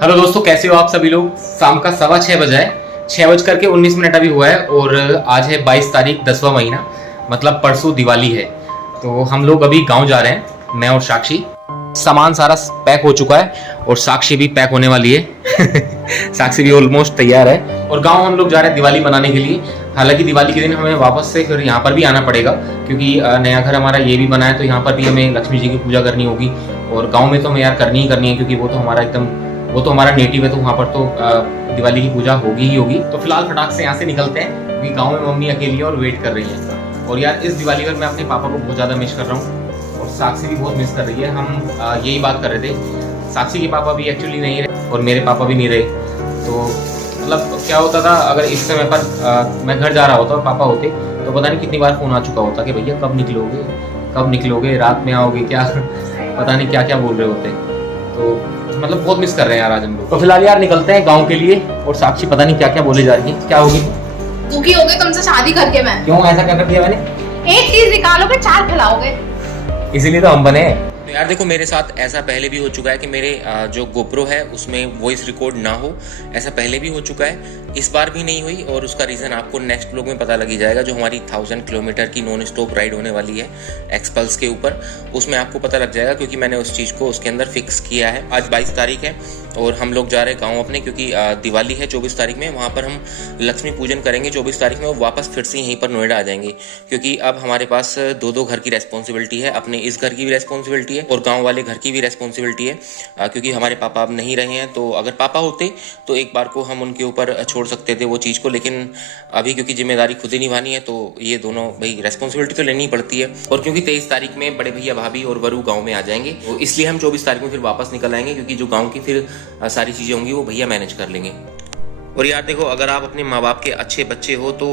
Hello दोस्तों, कैसे हो आप सभी लोग। शाम का 6:15 बजा है, 6:19 अभी हुआ है और आज है 22 तारीख 10वां महीना, मतलब परसों दिवाली है। तो हम लोग अभी गांव जा रहे हैं, मैं और साक्षी। सामान सारा पैक हो चुका है और साक्षी भी पैक होने वाली है साक्षी भी ऑलमोस्ट तैयार है और गांव हम लोग जा रहे हैं दिवाली मनाने के लिए। हालांकि दिवाली के दिन हमें वापस से फिर यहाँ पर भी आना पड़ेगा क्योंकि नया घर हमारा ये भी बना है, तो यहाँ पर भी हमें लक्ष्मी जी की पूजा करनी होगी। और गाँव में तो हमें यार करनी ही करनी है क्योंकि वो तो हमारा नेटिव है, तो वहाँ पर तो दिवाली की पूजा होगी ही होगी। तो फिलहाल फटाक से यहाँ से निकलते हैं क्योंकि गाँव में मम्मी अकेली है और वेट कर रही है। और यार इस दिवाली पर मैं अपने पापा को बहुत ज़्यादा मिस कर रहा हूँ और साक्षी भी बहुत मिस कर रही है। हम यही बात कर रहे थे, साक्षी के पापा भी एक्चुअली नहीं रहे और मेरे पापा भी नहीं रहे। तो मतलब क्या होता था, अगर इस समय पर मैं घर जा रहा होता और पापा होते तो पता नहीं कितनी बार फ़ोन आ चुका होता कि भैया कब निकलोगे, रात में आओगे क्या पता नहीं क्या क्या बोल रहे होते। तो मतलब बहुत मिस कर रहे हैं यार आज हम लोग। तो फिलहाल यार निकलते हैं गांव के लिए और साक्षी पता नहीं क्या क्या बोले जा रही है। क्या होगी? दुखी हो गए तुमसे शादी करके। मैं क्यों, ऐसा क्या कर दिया मैंने? एक चीज निकालोगे 4 खिलाओगे, इसीलिए तो हम बने। तो यार देखो, मेरे साथ ऐसा पहले भी हो चुका है कि मेरे जो गोप्रो है उसमें वॉइस रिकॉर्ड ना हो, ऐसा पहले भी हो चुका है। इस बार भी नहीं हुई और उसका रीज़न आपको नेक्स्ट व्लॉग में पता लग ही जाएगा, जो हमारी 1000 किलोमीटर की नॉन स्टॉप राइड होने वाली है एक्सपल्स के ऊपर। उसमें आपको पता लग जाएगा क्योंकि मैंने उस चीज़ को उसके अंदर फिक्स किया है। आज 22 तारीख है और हम लोग जा रहे हैं गाँव अपने, क्योंकि दिवाली है 24 तारीख में, वहाँ पर हम लक्ष्मी पूजन करेंगे 24 तारीख में और वापस फिर से यहीं पर नोएडा आ जाएंगे। क्योंकि अब हमारे पास 2 घर की रेस्पॉन्सिबिलिटी है, अपने इस घर की भी रेस्पॉन्सिबिलिटी है और गाँव वाले घर की भी रेस्पॉन्सिबिलिटी है। क्योंकि हमारे पापा अब नहीं रहे हैं, तो अगर पापा होते तो एक बार को हम उनके ऊपर छोड़ सकते थे वो चीज़ को, लेकिन अभी क्योंकि जिम्मेदारी खुद ही निभानी है तो ये दोनों भाई रेस्पॉन्सिबिलिटी तो लेनी ही पड़ती है। और क्योंकि 23 तारीख में बड़े भैया भाभी और वरु गाँव में आ जाएंगे, तो इसलिए हम 24 तारीख में फिर वापस निकल आएंगे, क्योंकि जो गाँव की फिर सारी चीज़ें होंगी वो भैया मैनेज कर लेंगे। और यार देखो, अगर आप अपने माँ बाप के अच्छे बच्चे हो तो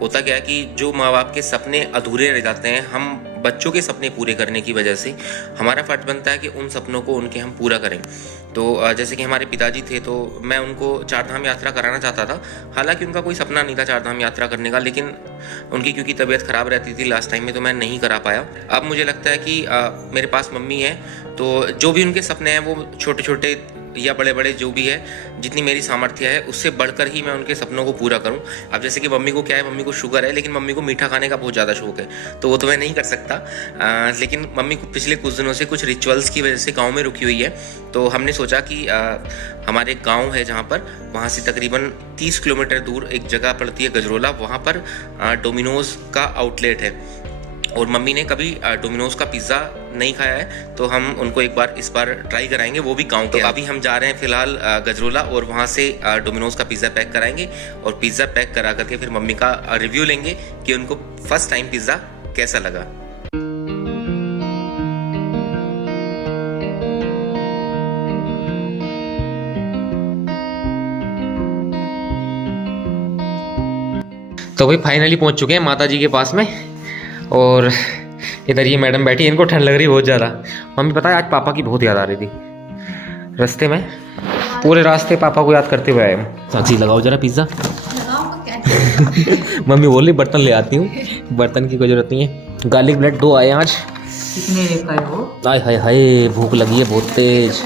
होता क्या है कि जो माँ बाप के सपने अधूरे रह जाते हैं, हम बच्चों के सपने पूरे करने की वजह से हमारा फर्ज बनता है कि उन सपनों को उनके हम पूरा करें। तो जैसे कि हमारे पिताजी थे, तो मैं उनको 4 धाम यात्रा कराना चाहता था। हालांकि उनका कोई सपना नहीं था 4 धाम यात्रा करने का, लेकिन उनकी क्योंकि तबीयत ख़राब रहती थी लास्ट टाइम में, तो मैं नहीं करा पाया। अब मुझे लगता है कि मेरे पास मम्मी है, तो जो भी उनके सपने हैं वो छोटे छोटे या बड़े बड़े जो भी है, जितनी मेरी सामर्थ्य है उससे बढ़कर ही मैं उनके सपनों को पूरा करूं। अब जैसे कि मम्मी को क्या है, मम्मी को शुगर है, लेकिन मम्मी को मीठा खाने का बहुत ज़्यादा शौक है, तो वो तो मैं नहीं कर सकता। लेकिन मम्मी को पिछले कुछ दिनों से कुछ रिचुअल्स की वजह से गांव में रुकी हुई है, तो हमने सोचा कि हमारे गांव है जहां पर, वहां से तकरीबन 30 किलोमीटर दूर एक जगह पड़ती है गजरोला, वहां पर डोमिनोज का आउटलेट है और मम्मी ने कभी डोमिनोज का पिज़्ज़ा नहीं खाया है, तो हम उनको एक बार इस बार ट्राई कराएंगे, वो भी गांव के। तो अभी हम जा रहे हैं फिलहाल गजरोला और वहां से डोमिनोज का पिज़्ज़ा पैक कराएंगे और पिज़्ज़ा पैक करा करके फिर मम्मी का रिव्यू लेंगे कि उनको फर्स्ट टाइम पिज़्ज़ा कैसा लगा। तो भाई फाइनली पहुंच चुके हैं माता जी के पास में और इधर ये मैडम बैठी है, इनको ठंड लग रही है बहुत ज़्यादा। मम्मी पता है आज पापा की बहुत याद आ रही थी, रास्ते में पूरे रास्ते पापा को याद करते हुए आए हम। साक्षी लगाओ जरा पिज़्ज़ा मम्मी बोल रही बर्तन ले आती हूँ, बर्तन की कोई जरूरत नहीं है। गार्लिक ब्रेड 2 आए आज। कितने का है वो? हाय हाय हाय, भूख लगी है बहुत तेज।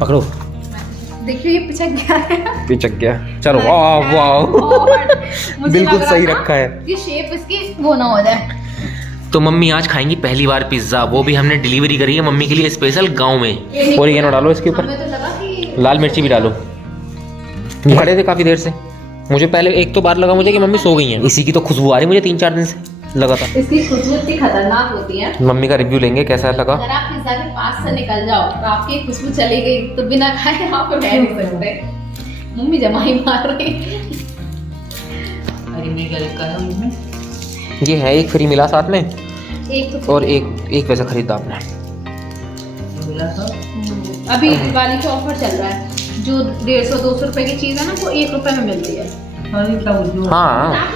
पकड़ो, देखिए ये पिचक गया। चलो वाह वाह बिल्कुल सही रखा है, ये शेप इसकी वो ना हो जाए। तो मम्मी आज खाएंगी पहली बार पिज्जा, वो भी हमने डिलीवरी करी है मम्मी के लिए स्पेशल गांव में। ओरिगेनो डालो इसके ऊपर, हमें तो लगा कि लाल मिर्ची भी डालो। खड़े थे काफी देर से, मुझे पहले एक तो बार लगा मुझे कि मम्मी सो गई हैं, इसी की तो खुशबू आ रही मुझे 3-4 दिन से लगा था। इसकी खुशबू इतनी खतरनाक होती है। मम्मी का रिव्यू लेंगे कैसा लगा। अगर आप पिज्जा के पास से निकल जाओ तो आपकी खुशबू चली गई तो बिना खाए आप रह नहीं सकते। मम्मी जमाई मार रही। अरे मेरी गलत कर रहा हूं। ये है एक फ्री मिला साथ में, एक तो और एक वैसा खरीदा आपने। अभी दिवाली का ऑफर चल रहा है, जो 150-200 रुपए की चीज है ना वो 1 रुपए में मिलती है। हाँ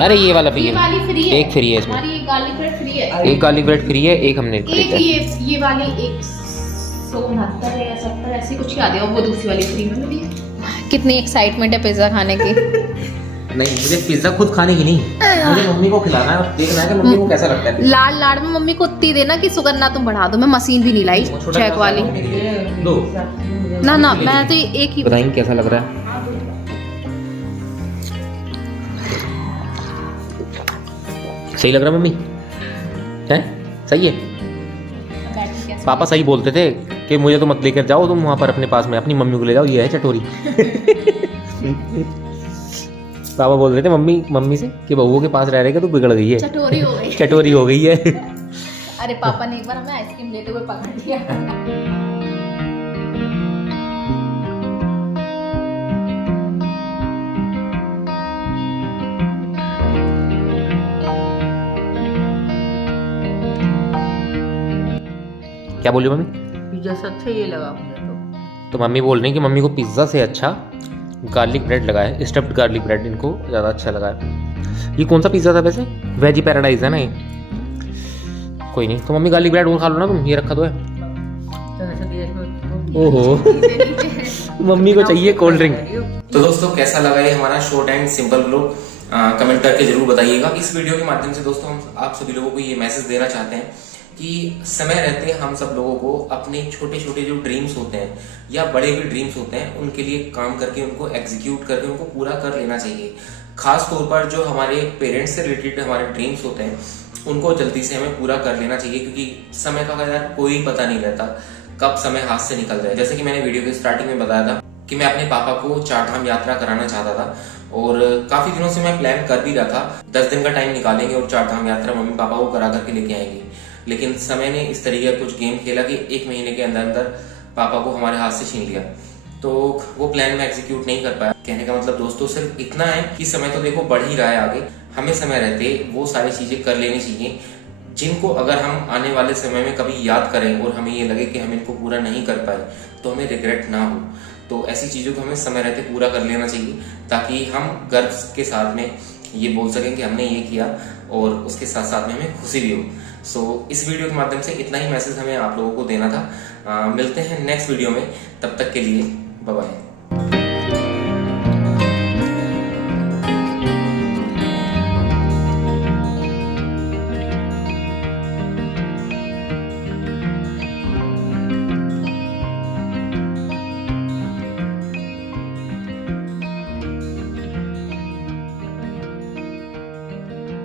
अरे ये वाला फ्री ये वाली फ्री है, एक फ्री है इसमें। हमारी एक गार्लिक ब्रेड फ्री है, एक गार्लिक ब्रेड फ्री है, एक हमने एक खरीदा। ये वाली 169 या 70 ऐसी कुछ याद है, वो दूसरी वाली फ्री में मिली है। कितनी एक्साइटमेंट है पिज्जा खाने की। नहीं, मुझे पिज्जा खुद खाने की नहीं, मुझे मम्मी को खिलाना है और देखना है कि मम्मी को कैसा लगता है। लाड लाड में मम्मी को इतनी देना कि सुगन्ना तुम बढ़ा दो। मैं मशीन भी नहीं लाई चेक वाली। दो ना ना, मैं तो एक ही बताएंगे कैसा लग रहा है। सही लग रहा है मम्मी? है सही है? पापा सही बोलते थे कि मुझे तो मत लेकर जाओ तुम वहाँ पर अपने पास में, अपनी मम्मी को ले जाओ, ये है चटोरी। पापा बोल रहे थे मम्मी से कि बहू के पास रह रहे तो बिगड़ गई है, चटोरी हो गई। चटोरी हो गई है। अरे पापा ने एक बार हमें आइसक्रीम लेते हुए पकड़ लिया। क्या बोली मम्मी? पिज्जा से अच्छा ये लगा मुझे तो मम्मी बोल रही कि मम्मी को पिज्ज़ा से अच्छा गार्लिक ब्रेड लगा है, स्टफ्ड गार्लिक ब्रेड इनको ज़्यादा अच्छा लगा है। ये कौन सा पिज़्ज़ा था वैसे? वेजी पैराडाइज है ना ये? कोई नहीं, तो मम्मी गार्लिक ब्रेड वो खा लो ना तुम, ये रखा दो है। ओहो मम्मी को चाहिए कोल्ड ड्रिंक। तो दोस्तों कैसा लगा ये हमारा short and simple vlog, comment करके जरूर बताइएगा। इस वीडियो के माध्यम से दोस्तों हम आप सभी लोगों को ये मैसेज देना चाहते हैं कि समय रहते हम सब लोगों को अपने छोटे छोटे जो ड्रीम्स होते हैं या बड़े भी ड्रीम्स होते हैं उनके लिए काम करके उनको एग्जीक्यूट करके उनको पूरा कर लेना चाहिए। खास तौर पर जो हमारे पेरेंट्स से रिलेटेड हमारे ड्रीम्स होते हैं उनको जल्दी से हमें पूरा कर लेना चाहिए, क्योंकि समय का यार कोई पता नहीं रहता कब समय हाथ से निकल जाए। जैसे कि मैंने वीडियो के स्टार्टिंग में बताया था कि मैं अपने पापा को 4 धाम यात्रा कराना चाहता था और काफी दिनों से मैं प्लान कर भी रहा था 10 दिन का टाइम निकालेंगे और 4 धाम यात्रा मम्मी पापा को करा करके लेके आएंगे। लेकिन समय ने इस तरीके का कुछ गेम खेला कि 1 महीने के अंदर अंदर पापा को हमारे हाथ से छीन लिया, तो वो प्लान में एग्जीक्यूट नहीं कर पाया। कहने का मतलब दोस्तों सिर्फ इतना है कि समय तो देखो बढ़ ही रहा है आगे, हमें समय रहते वो सारी चीजें कर लेनी चाहिए जिनको अगर हम आने वाले समय में कभी याद करें और हमें ये लगे कि हम इनको पूरा नहीं कर पाए तो हमें रिग्रेट ना हो। तो ऐसी चीजों को हमें समय रहते पूरा कर लेना चाहिए ताकि हम गर्व के साथ में ये बोल सकें कि हमने ये किया और उसके साथ साथ में हमें खुशी भी हो। सो इस वीडियो के माध्यम से इतना ही मैसेज हमें आप लोगों को देना था। मिलते हैं नेक्स्ट वीडियो में, तब तक के लिए बाय बाय।